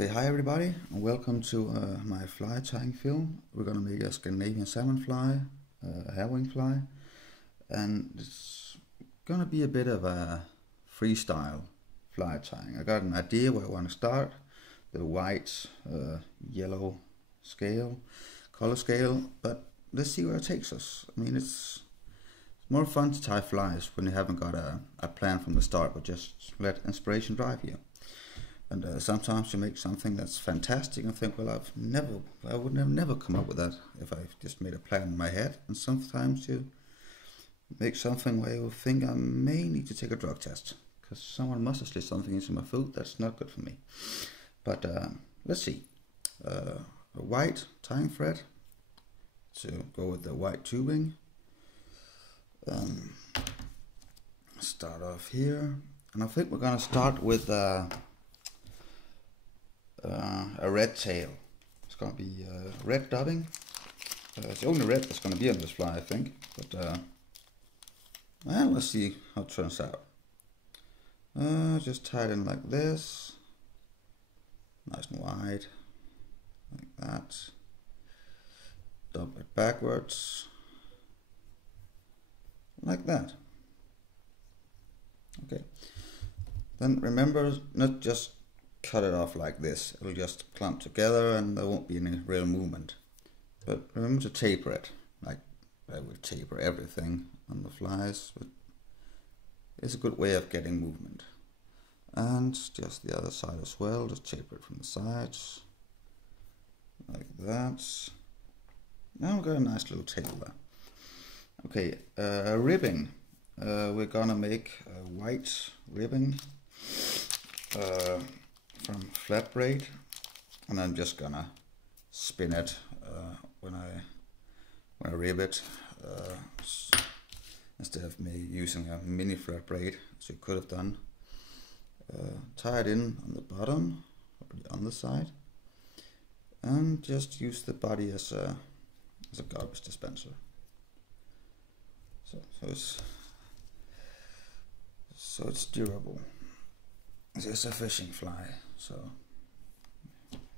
Okay, hi everybody, and welcome to my fly tying film. We're gonna make a Scandinavian salmon fly, a hairwing fly, and it's gonna be a bit of a freestyle fly tying. I got an idea where I want to start, the white, yellow scale, color scale, but let's see where it takes us. I mean, it's more fun to tie flies when you haven't got a plan from the start, but just let inspiration drive you. And sometimes you make something that's fantastic and think, well, I would never come up with that if I just made a plan in my head. And sometimes you make something where you think I may need to take a drug test because someone must have slid something into my food that's not good for me. But let's see. A white tying thread to go with the white tubing. Start off here, and I think we're gonna start with a red tail. It's gonna be red dubbing. It's the only red that's gonna be on this fly, I think. But well, let's see how it turns out. Just tie it in like this, nice and wide, like that. Dub it backwards, like that. Okay. Then remember, not just cut it off like this. It'll just clump together and there won't be any real movement. But remember to taper it. Like I will taper everything on the flies, but it's a good way of getting movement. And just the other side as well, just taper it from the sides. Like that. Now we've got a nice little tail there. Okay, ribbing. We're gonna make a white ribbing from flat braid, and I'm just gonna spin it when I rib it, instead of me using a mini flat braid, as you could have done. Tie it in on the bottom, on the side, and just use the body as a garbage dispenser. So it's durable. It's a fishing fly, so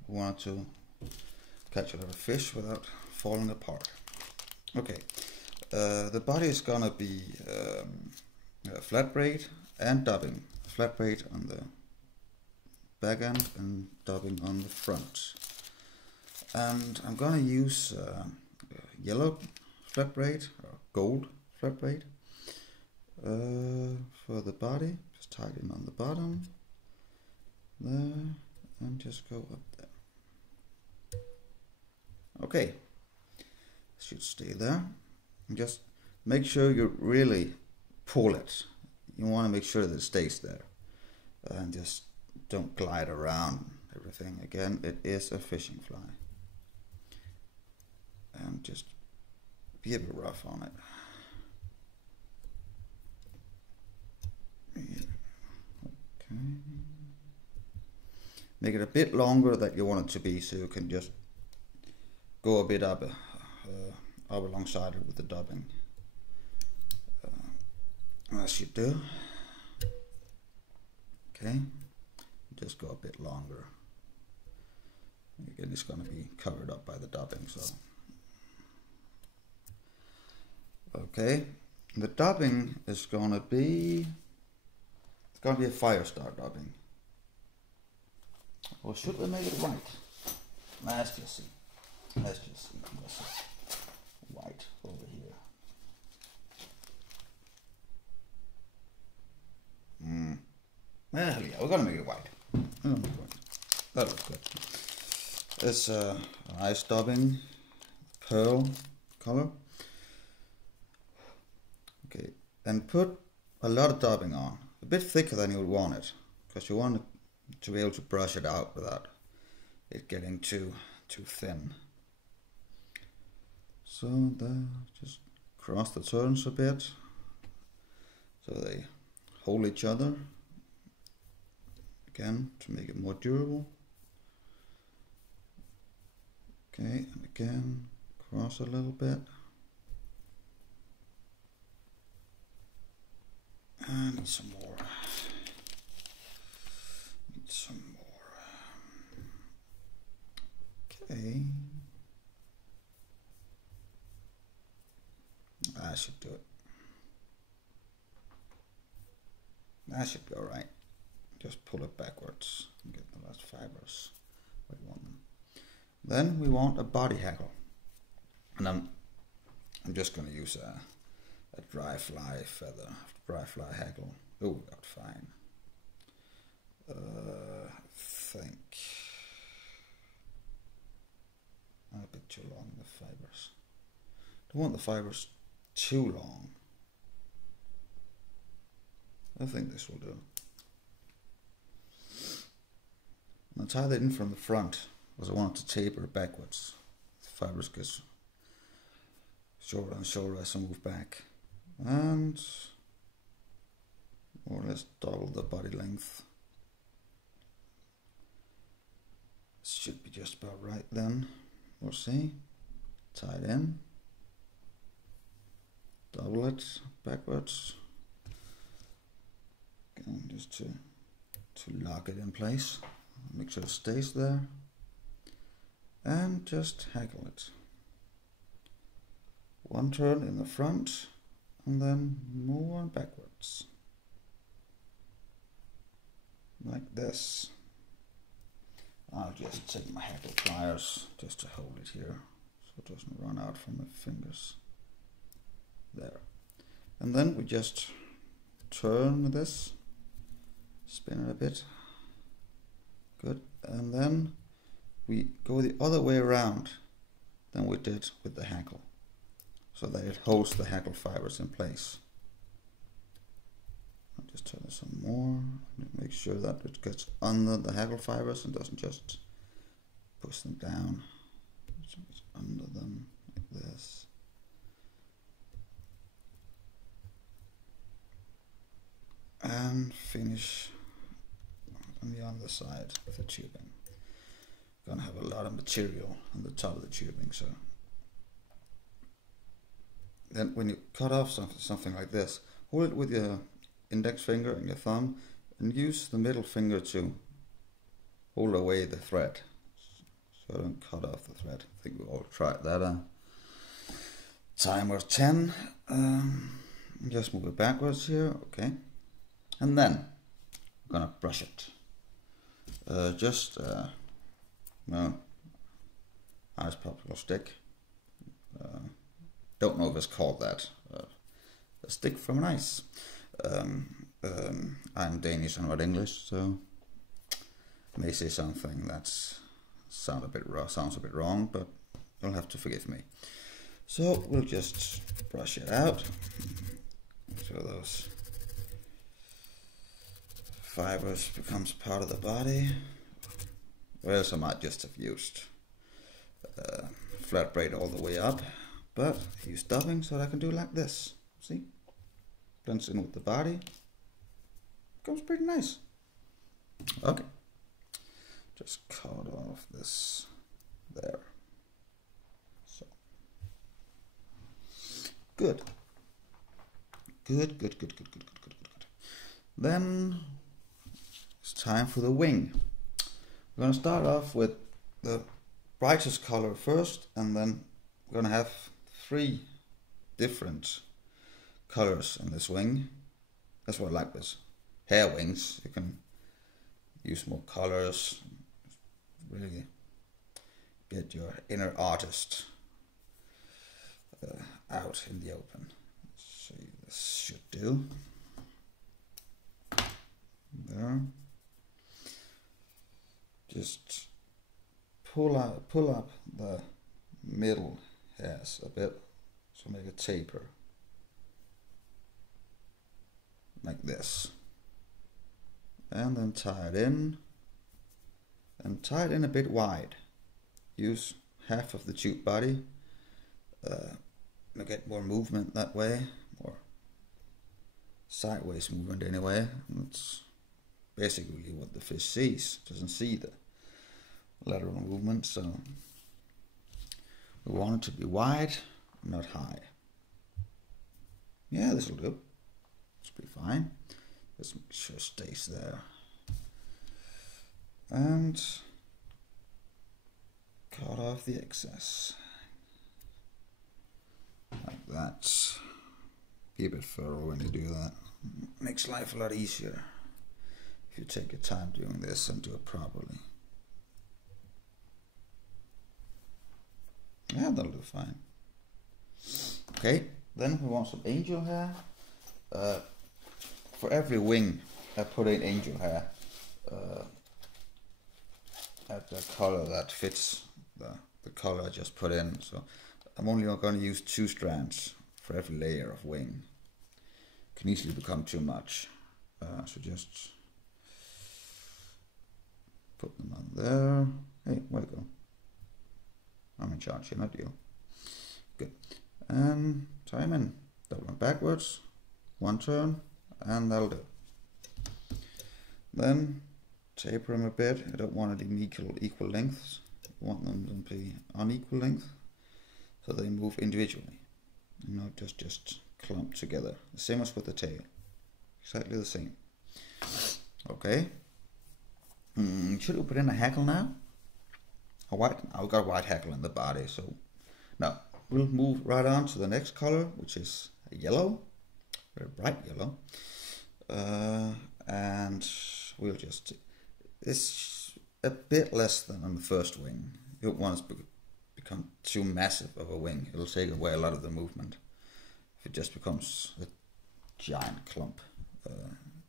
we want to catch a lot of fish without falling apart. Okay, the body is gonna be flat braid and dubbing. Flat braid on the back end and dubbing on the front. And I'm gonna use yellow flat braid or gold flat braid for the body. Just tie it in on the bottom there and just go up there. Okay, should stay there. And just make sure you really pull it. You want to make sure that it stays there, and just don't glide around everything. Again, it is a fishing fly, and just be a bit rough on it. Okay. Make it a bit longer than you want it to be, so you can just go a bit up alongside it with the dubbing, as you do. Okay, just go a bit longer. Again, it's going to be covered up by the dubbing, so okay. The dubbing is going to be a fire start dubbing. Or should we make it white? Let's just see. Let's see. White over here. Well, yeah, we're gonna make it white. That looks good. It's a nice dubbing, pearl color. Okay, and put a lot of dubbing on. A bit thicker than you would want it, because you want it to be able to brush it out without it getting too thin. So there, just cross the turns a bit so they hold each other. Again, to make it more durable. Okay, and again, cross a little bit. And some more. Need some more. should do it. That should go right. Just pull it backwards and get the last fibers where you want them. Then we want a body hackle. And I'm just going to use a dry fly feather, dry fly hackle. Oh, we got fine. I think a bit too long, the fibers. Don't want the fibers too long. I think this will do. I'll tie that in from the front because I want it to taper backwards. The fibers get shorter and shorter as I move back. And more or less double the body length. Should be just about right then. We'll see. Tie it in. Double it backwards. Again, just to lock it in place. Make sure it stays there. And just hackle it. One turn in the front and then more backwards. Like this. I'll just take my hackle pliers just to hold it here so it doesn't run out from my fingers. There. And then we just turn this, spin it a bit. Good. And then we go the other way around than we did with the hackle, so that it holds the hackle fibers in place. I'll just turn this some more, make sure that it gets under the hackle fibers and doesn't just push them down. So it's under them like this. And finish on the underside with the tubing. Gonna have a lot of material on the top of the tubing, so then when you cut off something like this, hold it with your index finger and your thumb and use the middle finger to hold away the thread so don't cut off the thread. I think we all tried that timer 10. Just move it backwards here, okay, and then I'm gonna brush it. Nice popsicle stick. Don't know if it's called that. A stick from an ice. I'm Danish and not English, so I may say something that sounds a bit wrong, but you'll have to forgive me. So we'll just brush it out so those fibers becomes part of the body. Or else I might just have used flat braid all the way up, but I use dubbing so that I can do like this. See? Blends in with the body. Comes pretty nice. Okay. Just cut off this there. So. Good. Good. Then it's time for the wing. We're going to start off with the brightest color first, and then we're going to have 3 different colors in this wing. That's what I like with hair wings. You can use more colors, really get your inner artist out in the open. Let's see, this should do. There. Just pull up the middle hairs a bit, so make a taper like this, and then tie it in, and tie it in a bit wide. Use half of the tube body to get more movement that way, more sideways movement anyway. That's basically what the fish sees. Doesn't see the lateral movement, so we want it to be wide, not high. Yeah, this will do. It's pretty fine. Just make sure it stays there. And cut off the excess. Like that. be a bit thorough when you do that. Makes life a lot easier if you take your time doing this and do it properly. Yeah, that'll do fine. Okay, then we want some angel hair. For every wing, I put in angel hair at the color that fits the color I just put in. So I'm only going to use 2 strands for every layer of wing. Can easily become too much. So just put them on there. Hey, where'd it go? I'm in charge here, not you. Good. And time in. Double them backwards. 1 turn, and that'll do. Then taper them a bit. I don't want it in equal lengths. I want them to be unequal length, so they move individually, and not just clumped together. The same as with the tail. Exactly the same. Okay. Should we put in a hackle now? A white? I've got a white hackle in the body, so now we'll move right on to the next color, which is a yellow, very bright yellow, and we'll just, it's a bit less than on the first wing. You don't want it to become too massive of a wing. It'll take away a lot of the movement if it just becomes a giant clump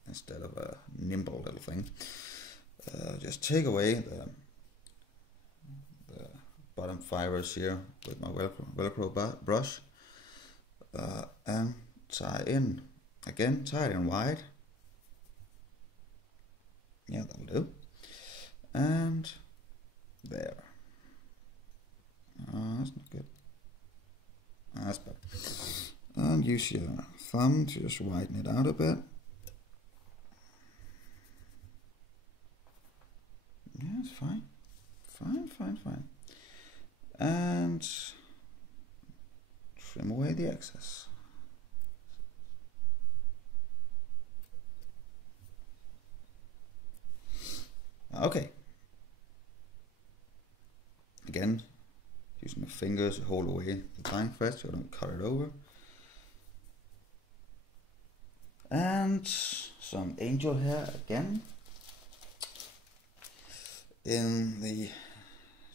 instead of a nimble little thing. Just take away the bottom fibers here with my Velcro brush and tie in. Again, tie it in wide. Yeah, that'll do. And there. That's not good. That's better. And use your thumb to just widen it out a bit. Yeah, it's fine. Fine. And trim away the excess. Okay. Again, using my fingers to hold away the tying thread so I don't cut it over. And some angel hair again. In the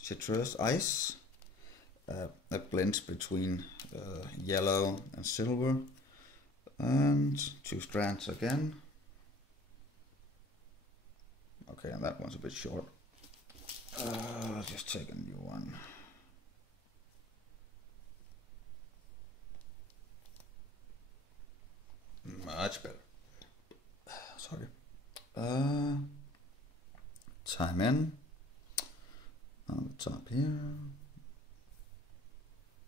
chartreuse ice, a blend between yellow and silver, and 2 strands again. Okay, and that one's a bit short. I'll just take a new one. Much better. Sorry. Time in on the top here.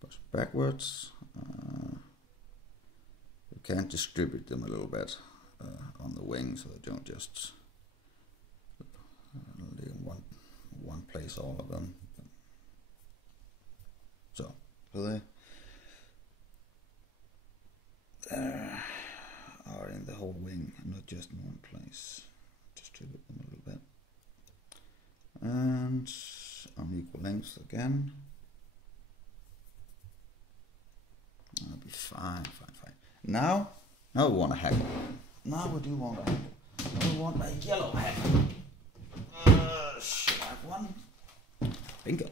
Push backwards. You can distribute them a little bit on the wing so they don't just leave in one place, all of them. So they are in the whole wing, not just in one place. Distribute them a little bit. And on equal lengths again. That'll be fine. Now we want a hackle. Now we do want a hackle. Now we want a yellow hackle. Should I have one? Bingo.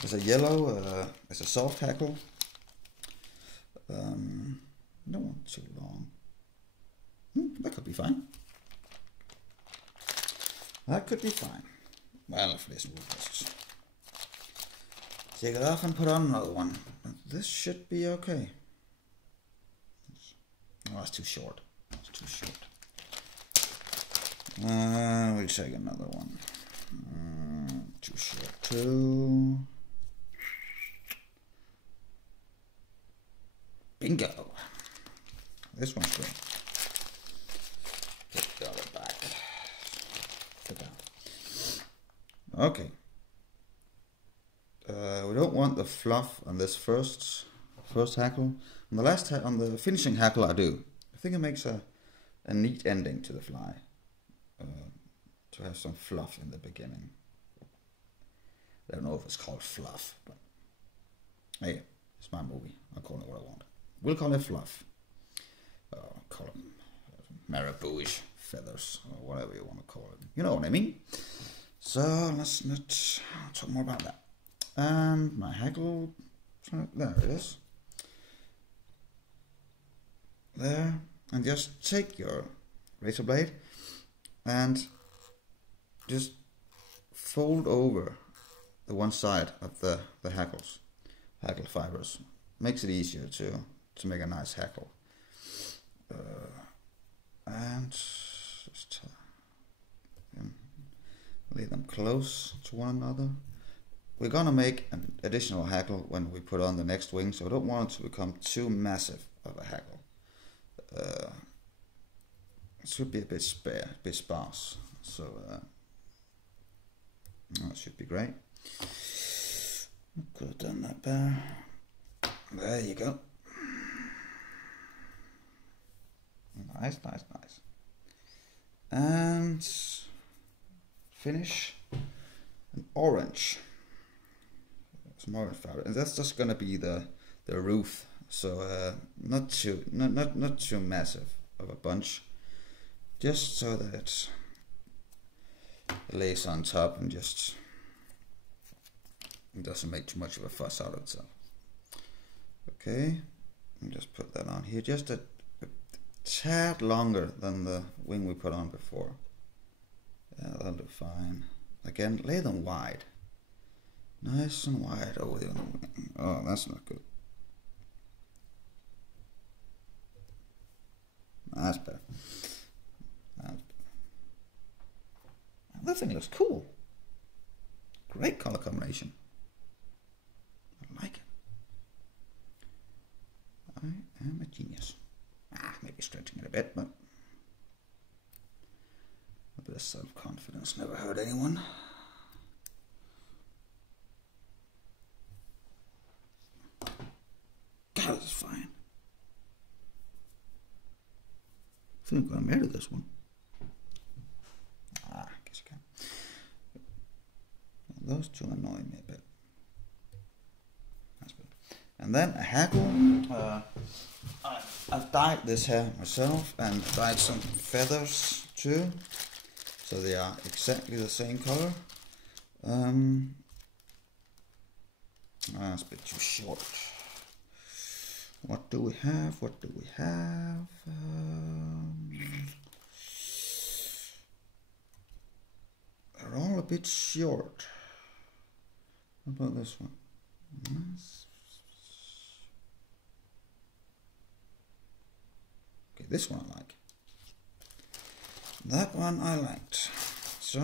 There's a yellow, there's a soft hackle. Don't want too long. That could be fine. That could be fine. Well, if this will just take it off and put on another one. This should be okay. Oh, that's too short. That's too short. We'll take another one. Too short too. Bingo. This one's great. Put the other back. Put down. Okay. We don't want the fluff on this first hackle. On the on the finishing hackle, I do. I think it makes a neat ending to the fly. To have some fluff in the beginning. I don't know if it's called fluff, but hey, it's my movie. I'll call it what I want. we'll call it fluff. Call them marabouish feathers, or whatever you want to call it. You know what I mean? So let's not talk more about that. And my hackle, there it is. There, and just take your razor blade and just fold over the one side of the hackle fibers. Makes it easier to make a nice hackle. And just lay them close to one another. We're gonna make an additional hackle when we put on the next wing, so we don't want it to become too massive of a hackle. It should be a bit sparse, so that should be great. Could have done that better. There you go. Nice. And finish an orange. Some orange fabric, and that's just gonna be the roof. So not too massive of a bunch, just so that it lays on top and just doesn't make too much of a fuss out of itself. Okay, and just put that on here, just a tad longer than the wing we put on before. Yeah, that'll do fine. Again, lay them wide, nice and wide over the other wing. Oh, that's not good. That's better. That thing looks cool. Great color combination. I like it. I am a genius. Maybe stretching it a bit, but a bit of self-confidence never hurt anyone. God, this is fine. I think I'm going to marry this one. I guess you can. Those two annoy me a bit. That's good. And then a hackle. I've dyed this hair myself and dyed some feathers too, so they are exactly the same color. That's a bit too short. What do we have? They're all a bit short. What about this one? Nice. Okay, this one I like. That one I liked. So,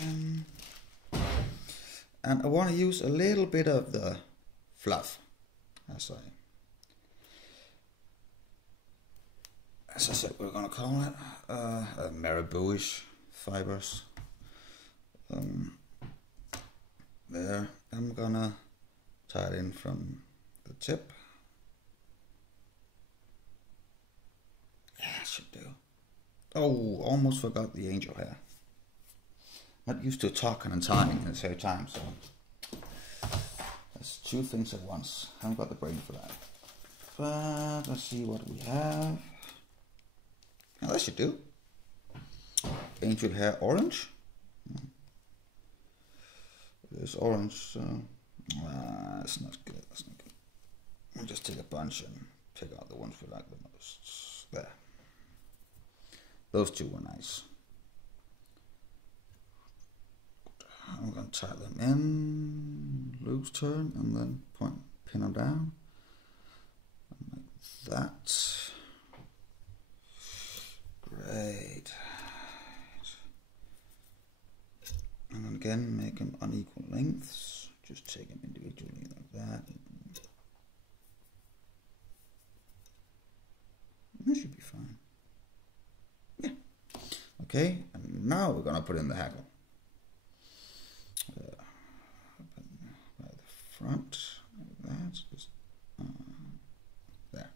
and I want to use a little bit of the fluff, as I said, we're gonna call it marabouish fibers. There, I'm gonna tie it in from the tip. Yeah, should do. Oh, almost forgot the angel hair. Not used to talking and tying at the same time, so that's two things at once. Haven't got the brain for that. But let's see what we have. Now that should do. Angel hair orange. There's orange, so that's not good. That's not good. We'll just take a bunch and pick out the ones we like the most. There. Those two were nice. I'm going to tie them in, loose turn, and then pin them down. And like that. Great. And again, make them unequal lengths. Just take them individually like that. That should be fine. Yeah. Okay, and now we're going to put in the hackle. By the front, like that. Just, there.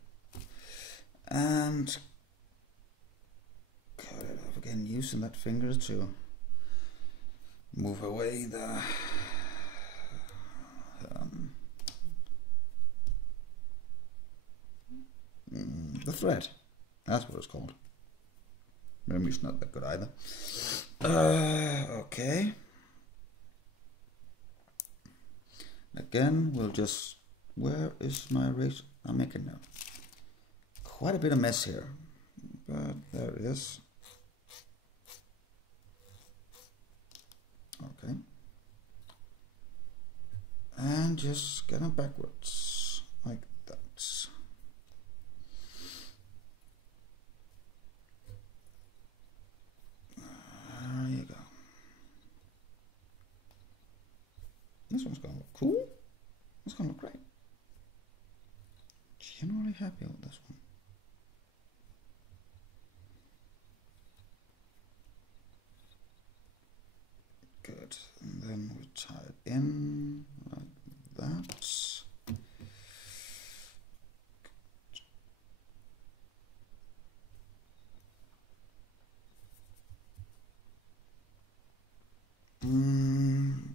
And cut it off again, using that finger to move away the The thread. That's what it's called. Memory's not that good either. Okay. Again, we'll just... Where is my razor? I'm making quite a bit of mess here. But there it is. Okay. And just get them backwards. Like that. There you go. This one's gonna look cool. It's gonna look great. Generally happy with this one. Good. And then we tie it in like that.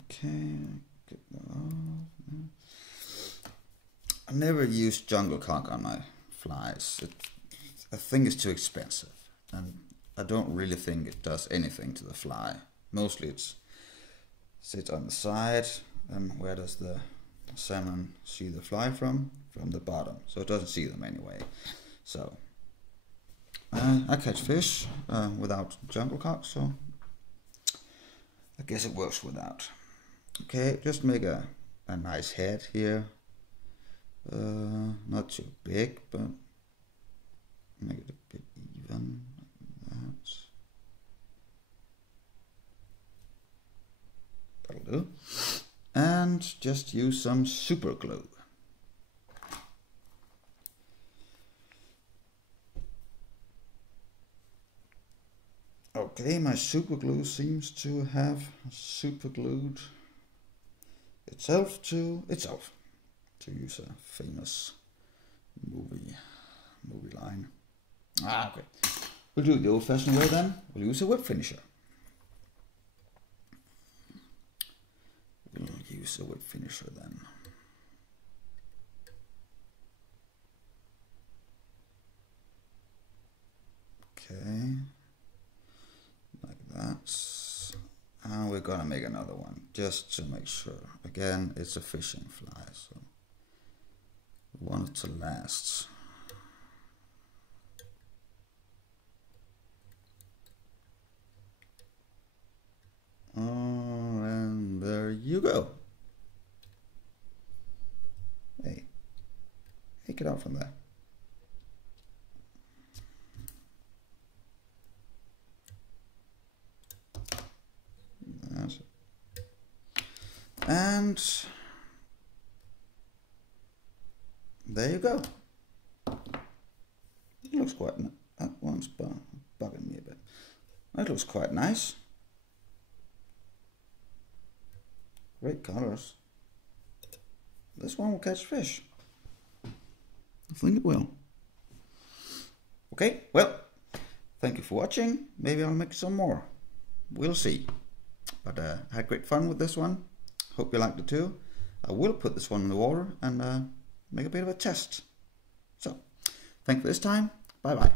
Okay, get that off. I never use jungle cock on my flies. I think it's too expensive, and I don't really think it does anything to the fly. Mostly it sits on the side, and where does the salmon see the fly from? From the bottom, so it doesn't see them anyway. So I catch fish without jungle cock, so I guess it works without. Okay, just make a nice head here. Not too big, but make it a bit even like that. That'll do. And just use some super glue. Okay, my super glue seems to have super glued itself to itself, to use a famous movie line. Okay. We'll do it the old-fashioned way then. We'll use a whip finisher. We'll use a whip finisher then. Okay. Like that. And we're gonna make another one just to make sure. Again, it's a fishing fly, so we want it to last. Oh, and there you go. Hey, get out from there. That's it. And there you go. It looks quite nice. That one's bugging me a bit. That looks quite nice. Great colors. This one will catch fish. I think it will. Okay, well, thank you for watching. Maybe I'll make some more. We'll see. But I had great fun with this one. Hope you liked it too. I will put this one in the water and make a bit of a test. So, thank you for this time. Bye bye.